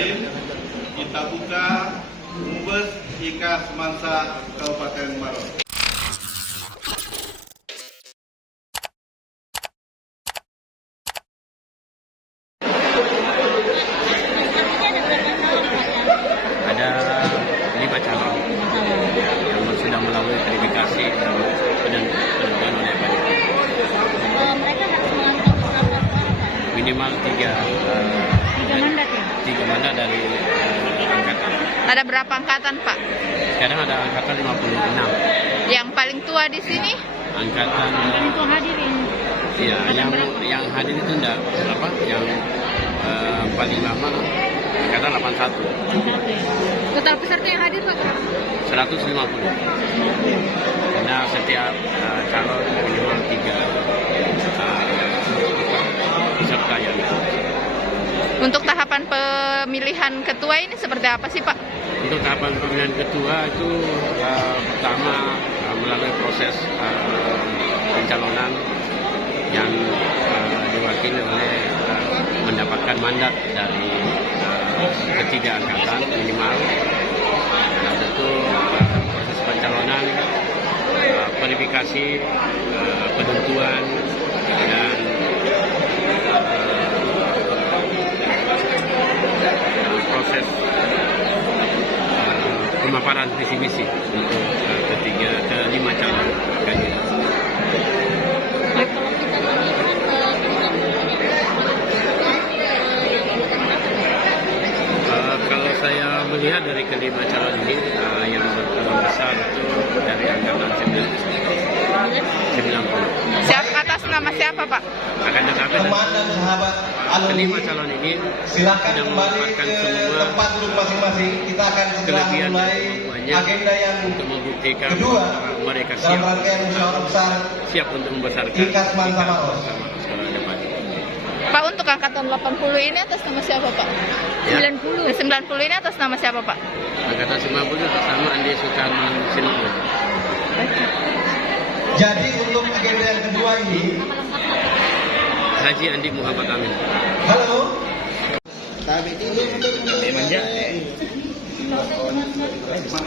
Hadirin, kita buka Umbes IK Semansa Kabupaten Maros. Ada 5 calon yang sudah melalui verifikasi dan penentuan oleh panitia. Mereka harus mengantongi berapa suara? Minimal 3 mandat ya? 3 mandat dari angkatan. Ada berapa angkatan, Pak? Sekarang ada angkatan 56. Yang paling tua di sini? Angkatan Dan itu hadirin. iya, yang hadir itu enggak apa? Yang paling lama angkatan 81. Total peserta yang hadir Pak? 150. Karena setiap calon minimal 3 peserta yang ikut. Untuk tahapan pemilihan ketua ini seperti apa sih, Pak? Untuk tahapan pemilihan ketua itu pertama melalui proses pencalonan yang diwakili oleh mendapatkan mandat dari ketiga angkatan minimal. Dan tentu proses pencalonan, verifikasi, penentuan dan proses pemaparan visi misi untuk kelima calon kandidat. Kalau saya melihat dari kelima calon ini yang berpeluang besar itu dari angkatan 90. Siapa atas nama siapa, Pak? Akan tetapi kelima calon ini silakan sudah kembali memaparkan ke semua tempat duduk masing-masing. Kita akan segera kelebihan mulai dan kemampuannya agenda yang untuk membuktikan kedua bahwa mereka dalam rangkaian musyawarah besar siap untuk membesarkan IK Semansa Maros. sekolah depan. Pak, untuk angkatan 80 ini atas nama siapa, Pak? Ya. 90 ini atas nama siapa, Pak? Angkatan 90 atas nama Andi Sukarman Sinopul. Jadi untuk agenda yang kedua ini, Haji Andi Muhammad Amin. halo.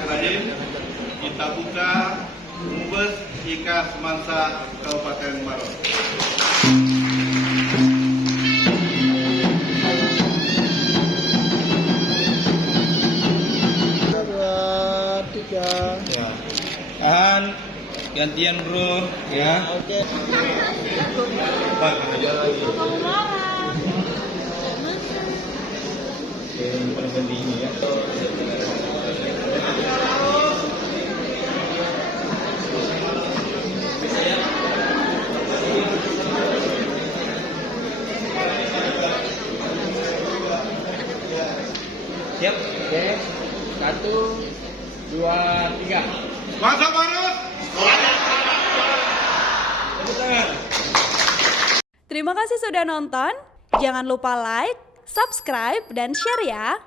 Hadirin, kita buka Umbes IK Semansa Kabupaten Maros. Tahan, gantian bro, ya. Oke. Pak, aja lagi. Yang paling penting ini ya. Siap, oke. 1, 2, 3. Semansa Maros! Tepuk tangan. Terima kasih sudah nonton. Jangan lupa like, subscribe, dan share ya.